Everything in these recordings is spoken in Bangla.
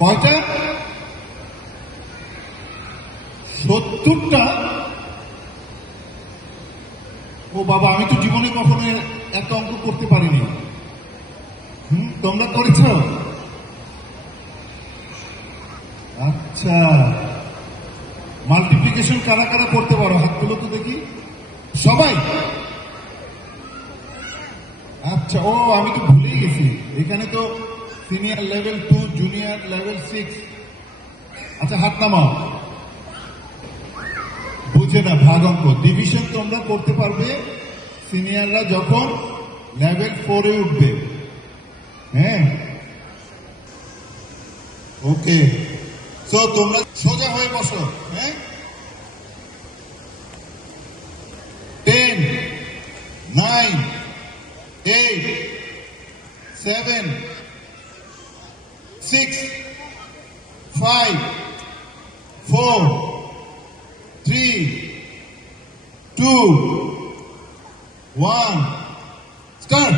কয়টা? 70টা? ও বাবা, আমি তো জীবনে কখনো এত অঙ্ক করতে পারিনি। তোমরা করেছ? আচ্ছা, মাল্টিপ্লিকেশন কারা কারা করতে পারো হাত তুলো তো দেখি। সবাই? আচ্ছা, ও আমি তো ভুলেই গেছি, এখানে তো সিনিয়র লেভেল 2, জুনিয়র লেভেল 6। আচ্ছা, হাত নামাও। বুঝে না, ভাগ অঙ্ক ডিভিশন তোমরা করতে পারবে সিনিয়ররা যখন লেভেল 4-এ উঠবে। হ্যাঁ, ওকে। তো তোমরা সোজা হয়ে বসো। হ্যাঁ, 10, 9, 8, 7, 6, 5, 4, 3, 2, 1, start.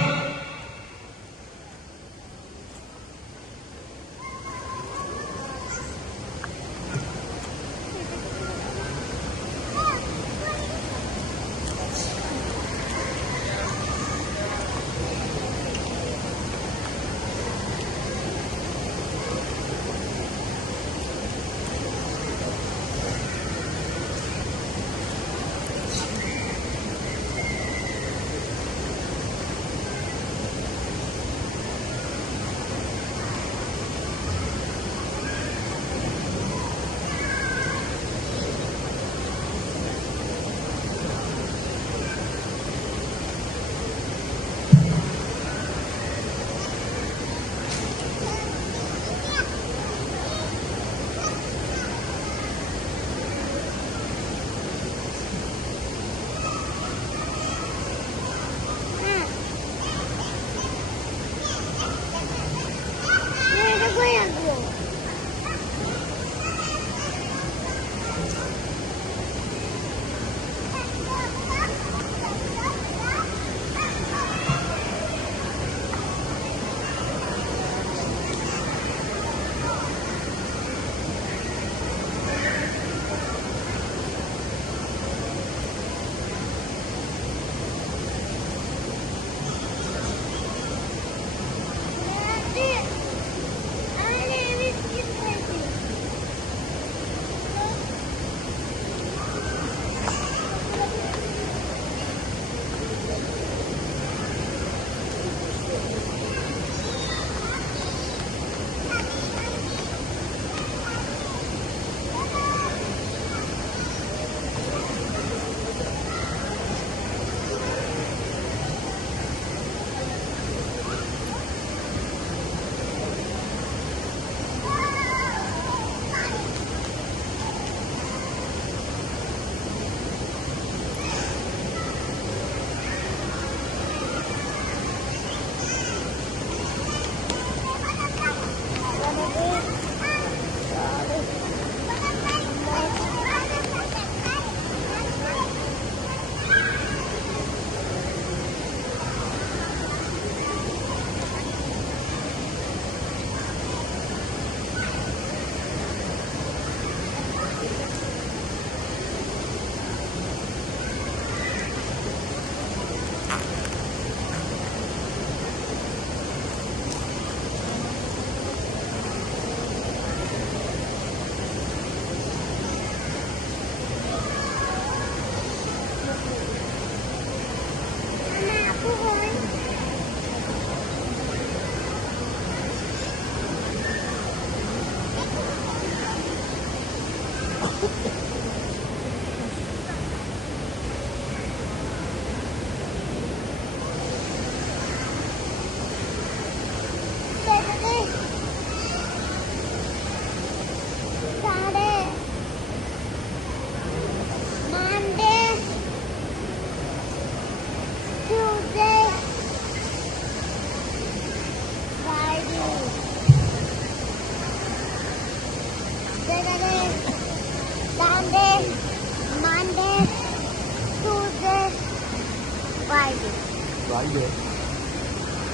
Friday.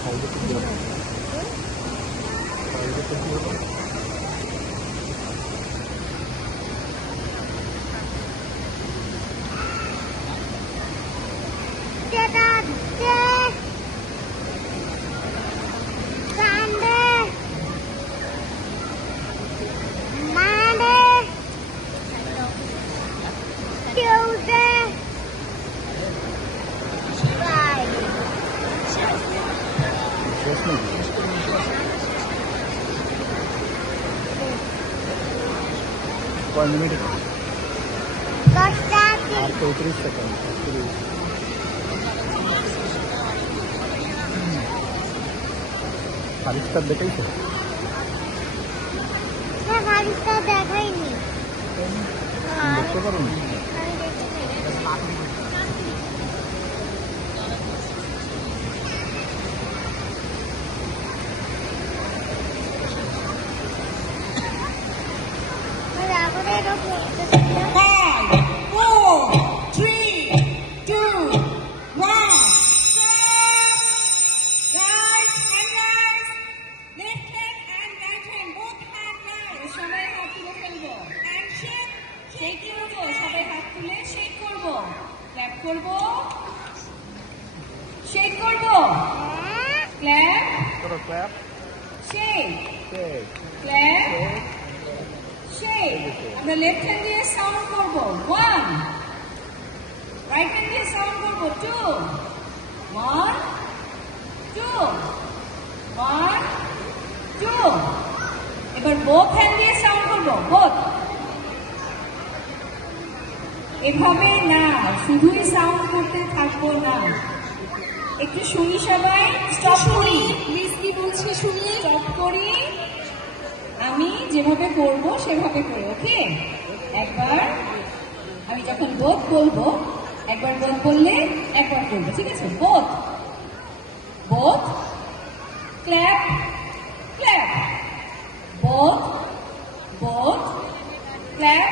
Friday to Friday to কয় মিনিট? 10টা আর 34 সেকেন্ড। ফারিস্তার দেখাইছে? না, হারিসটা দেখাইনি। দেখতে পারুন। আমি দেখিনি। তারপরে এটা পড়তে 5, 4, 3, 2, 1. Right hand rise. Left hand and right hand. Both hand rise. সবাই হাত তুলে ফেলবো। And shake. Shake করবো। সবাই হাত তুলে shake করবো। Clap করবো। Shake করবো। Clap. করো clap. Shake. Shake. Clap. Shake. আমরা লেফট হ্যান্ড দিয়ে সাউন্ড করব 1, রাইট হ্যান্ড দিয়ে সাউন্ড করব 2, 1, 2, 1, 2। এবার বোথ হ্যান্ড দিয়ে সাউন্ড করব বোথ। এভাবে না, শুধুই সাউন্ড করতে থাকবো না, একটু শুনি সবাই। স্টপ করি, প্লিজ, কি বলছি শুনি। স্টপ করি, আমি যেভাবে করবো সেভাবে করি, ওকে? একবার আমি যখন বোধ বলবো, একবার বোধ বললে একবার করবো, ঠিক আছে? বোধ, বোধ, ক্ল্যাপ, ক্ল্যাপ, বোধ, বোধ, ক্ল্যাপ,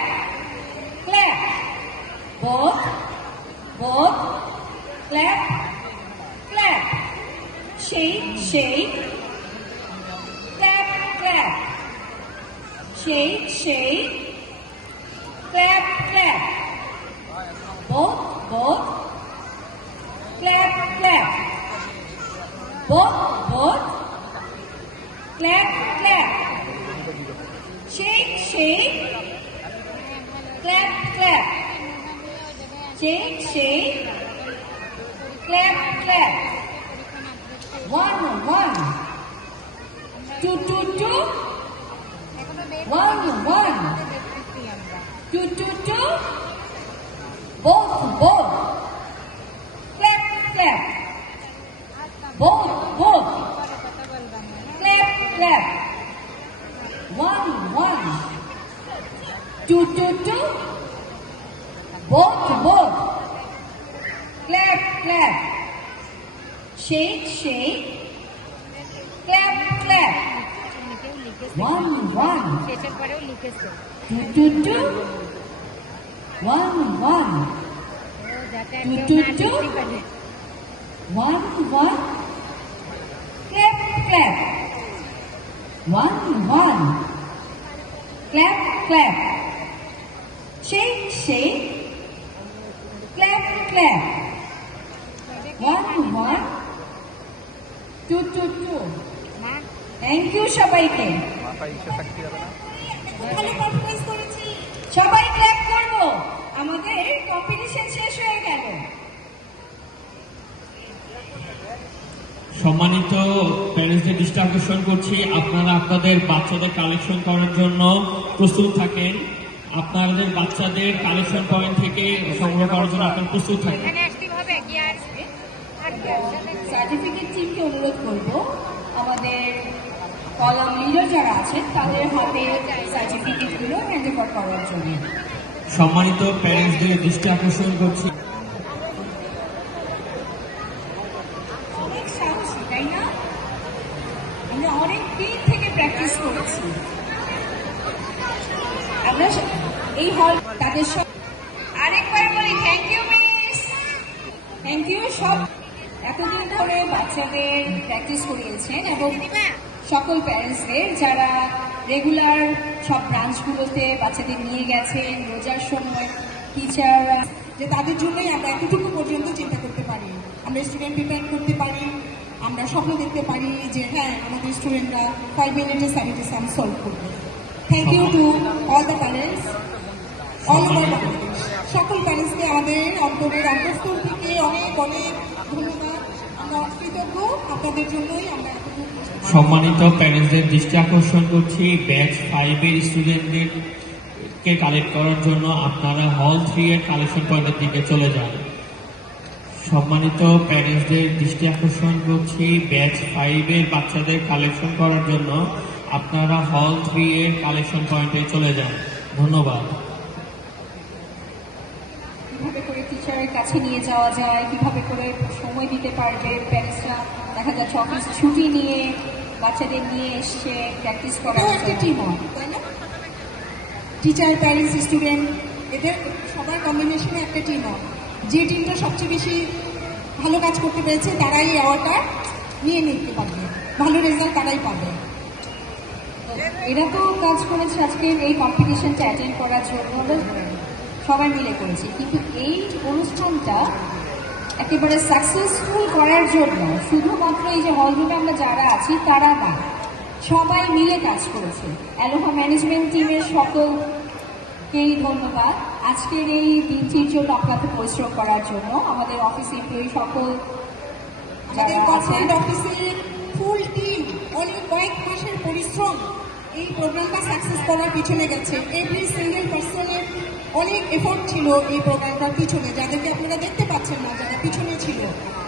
ক্ল্যাপ, বোধ, বোধ, clap, clap, shake, shake, clap, clap, shake, shake, clap, clap, both, both, clap, clap, both, both, clap, clap, shake, shake, clap, clap, shake, shake, clap, clap, 1, 1, 2, 2, 2, 1, 1, 2, 2, 2, both, both, clap, clap, both, both, clap, clap, 1, 1, 2, 2, 2, both, both, clap, clap, shake, shake, clap, clap, 1, 1, 2, 2, 2, 1, 1, 2, 2, 2, 1, 1, clap, clap, 1, 1, clap, clap, shake, shake, clap, clap, 1, 1, 2, 2, 2. Thank you সবাইকে। মাথা ইসে থাকতে যাবে না। ভালো পারফরমেন্স করেছি, সবাই ক্ল্যাপ করব। আমাদের কম্পিটিশন শেষ হয়ে গেল। সম্মানিত প্যারেন্টসদের দৃষ্টি আকর্ষণ করছি, আপনারা আপনাদের বাচ্চাদের কালেকশন করার জন্য প্রস্তুত থাকেন। আপনাদের বাচ্চাদের কালেকশন পয়েন্ট থেকে সংগ্রহ করার জন্য আপনারা প্রস্তুত থাকেন। সার্টিফিকেট টিমকে অনুরোধ করব, আমাদের কলাম লিডার যারা আছেন তাদের হাতে সার্টিফিকেটগুলো হ্যান্ড ওভার করার জন্য। সম্মানিত প্যারেন্টসদের দৃষ্টি আকর্ষণ করছি, অনেক সাহসী, তাই না? আমরা অনেক দিন থেকে প্র্যাকটিস করেছি। আমরা এই হল তাদের সব আরেকবার বলি thank you miss, thank you. সব এতদিন ধরে বাচ্চাদের প্র্যাকটিস করিয়েছেন এবং সকল প্যারেন্টসদের যারা রেগুলার সব ব্রাঞ্চগুলোতে বাচ্চাদের নিয়ে গেছেন রোজার সময়, টিচাররা, যে তাদের জন্যই আমরা এতটুকু পর্যন্ত চিন্তা করতে পারি, আমরা স্টুডেন্ট প্রিপেয়ার করতে পারি, আমরা স্বপ্ন দেখতে পারি যে হ্যাঁ আমাদের স্টুডেন্টরা 5 মিনিটে স্যানিটারি সাম সলভ করবে। Thank you to all the parents, all over Bangladesh. সকল প্যারেন্টসকে আমাদের অন্তরের অন্তঃস্থল থেকে অনেক অনেক ধন্যবাদ। আমরা কৃতজ্ঞ আপনাদের জন্যই আমরা এতটুকু। সম্মানিত প্যারেন্টসদের দৃষ্টি আকর্ষণ করছি, ব্যাচ 5 এর স্টুডেন্টদের কে কালেক্ট করার জন্য আপনারা হল 3 এর কালেকশন পয়েন্টের দিকে চলে যান। সম্মানিত প্যারেন্টসদের দৃষ্টি আকর্ষণ করছি, ব্যাচ 5 এর বাচ্চাদের কালেকশন করার জন্য আপনারা হল 3 এর কালেকশন পয়েন্টে চলে যান। ধন্যবাদ। কিভাবে করে টিচারের কাছে নিয়ে যাওয়া যায়, কিভাবে করে সময় দিতে পারবে প্যারেন্টসরা, দেখা যাচ্ছে অফিস ছুটি নিয়ে বাচ্চাদের নিয়ে এসছে প্র্যাকটিস করার এটাও একটা জন্য। টিম ওয়ার্ক, তাই না? টিচার, প্যারেন্টস, স্টুডেন্ট, এদের সবার কম্বিনেশনে একটা টিম ওয়ার্ক। যে টিমটা সবচেয়ে বেশি ভালো কাজ করতে পেরেছে তারাই এই অ্যাওয়ার্ডটা নিয়ে নিতে পারবে, ভালো রেজাল্ট তারাই পাবে। এরা তো কাজ করেছে আজকে এই কম্পিটিশনটা অ্যাটেন্ড করার জন্য, আমরা সবাই মিলে করেছি, কিন্তু এই অনুষ্ঠানটা একেবারে সাকসেসফুল করার জন্য শুধুমাত্র এই যে হলরুমে আমরা যারা আছি তারা না, সবাই মিলে কাজ করেছে। অ্যালোহা ম্যানেজমেন্ট টিমের সকলকেই ধন্যবাদ আজকের এই দিনটির জন্য, আপনাকে পরিশ্রম করার জন্য। আমাদের অফিস এমপ্লয়ি সকল আমাদের যারা আছেন, কর্পোরেট অফিসের ফুল টিম অনেক কয়েক মাসের পরিশ্রম এই প্রোগ্রামটা সাকসেস করার পিছনে গেছে। এভরি সিঙ্গেল পার্সনের অনেক এফোর্ট ছিল এই প্রোগ্রামটার পিছনে, যাদেরকে আপনারা দেখতে পাচ্ছেন না, যারা পিছনে ছিল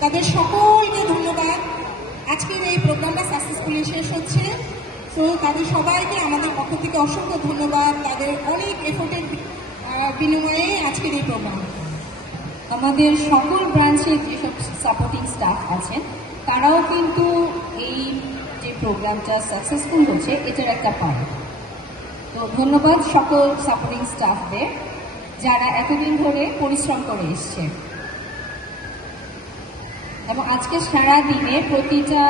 তাদের সকলকে ধন্যবাদ। আজকের এই প্রোগ্রামটা সাকসেসফুলি শেষ হচ্ছে, তো তাদের সবাইকে আমাদের পক্ষ থেকে অসংখ্য ধন্যবাদ, তাদের অনেক এফোর্টের বিনিময়ে আজকের এই প্রোগ্রাম। আমাদের সকল ব্রাঞ্চে যেসব সাপোর্টিং স্টাফ আছেন তারাও কিন্তু এই যে প্রোগ্রামটা সাকসেসফুল হচ্ছে এটার একটা পার্ট। তো ধন্যবাদ সকল সাপোর্টিং স্টাফদের যারা এতদিন ধরে পরিশ্রম করে এসছে, এবং আজকে সারা দিনে প্রতিটা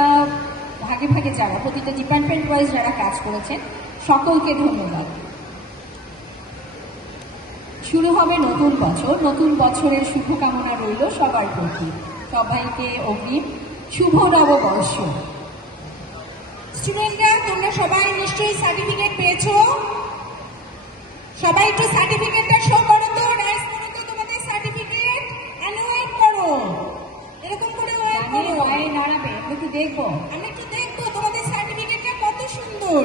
ভাগে ভাগে যারা, প্রতিটা ডিপার্টমেন্ট ওয়াইজ যারা কাজ করেছেন সকলকে ধন্যবাদ। শুরু হবে নতুন বছর, নতুন বছরের শুভকামনা রইল সবার প্রতি, সবাইকে অগ্রিম শুভ নববর্ষ। স্টুডেন্টরা, তোমরা সবাই নিশ্চয়ই সার্টিফিকেট পেয়েছো, সবাই একটু সার্টিফিকেটটা শো করো তো, রাইজ করো তো তোমাদের সার্টিফিকেট, এন্ড ওয়েট করো, এরকম করে ওয়েট জানি করো। ওয়াই দাঁড়াবে, আমরা একটু দেখবো। আমরা একটু দেখবো তোমাদের সার্টিফিকেটটা কত সুন্দর।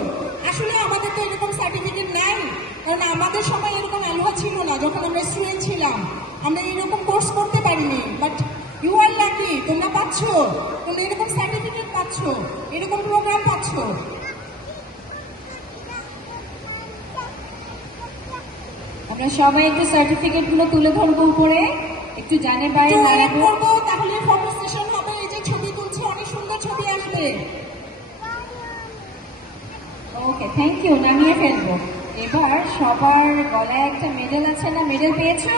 আসলে আমাদের তো এরকম সার্টিফিকেট নাই, কারণ আমাদের সময় এরকম আলোহা ছিল না, যখন আমরা স্টুডেন্ট ছিলাম আমরা এরকম কোর্স করতে পারিনি। বাট ইউ আর লাকি, তোমরা পাচ্ছ, তোমরা এরকম সার্টিফিকেট পাচ্ছ, এরকম প্রোগ্রাম পাচ্ছ। আমরা সবাই একটু সার্টিফিকেট গুলো তুলে ধরবো উপরে, একটু জানে বাইরে একটু ওয়েট দাঁড়াবো। করবো, তাহলে ফটো সেশন হবে। এই যে ছবি তুলছে, অনেক সুন্দর ছবি আসবে। ওকে, থ্যাংক ইউ, নামিয়ে ফেলবো। এবার সবার গলায় একটা মেডেল আছে না, মেডেল পেয়েছো?